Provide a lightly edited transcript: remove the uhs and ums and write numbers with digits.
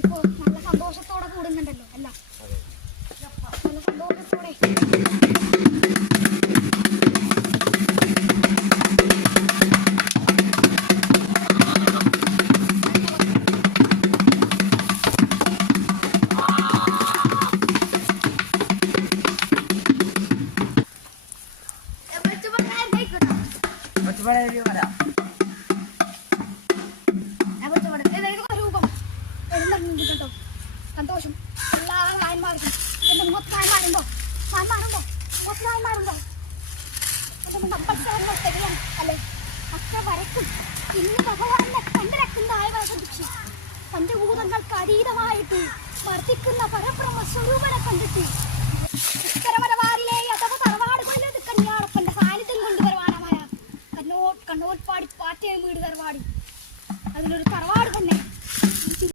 ഇപ്പോൾ നല്ല സന്തോഷത്തോടെ കൂടുന്നുണ്ടല്ലോ എല്ലാം, നല്ല സന്തോഷത്തോടെ. സന്തോഷം എല്ലാ നായന്മാർക്കും എന്റെ മുഖത്ത് നായന്മാരുണ്ടോ? നായന്മാരുണ്ടോ? കുറച്ച് നായന്മാരുണ്ടോ? അതൊന്നും നമ്മൾ ശരിയാണ് അല്ലേ? അത്ര വരക്കും ഇന്ന് ഭഗവാനെ കണ്ടിരക്കുന്ന ആയവരെ ശ്രദ്ധിച്ചു. പഞ്ചഭൂതങ്ങൾക്ക് അതീതമായിട്ട് വർദ്ധിക്കുന്ന പരബ്രഹ്മ സ്വരൂപനെ കണ്ടിട്ട് ഉത്തരമലബാറിലെ അഥവാ തറവാടുകളിൽ കന്യാളപ്പന്റെ സാന്നിധ്യം കൊണ്ടുവരുവാനായ കണ്ണോട് പാടി പാറ്റയം വീട് തറവാട്, അതിലൊരു തറവാട് തന്നെ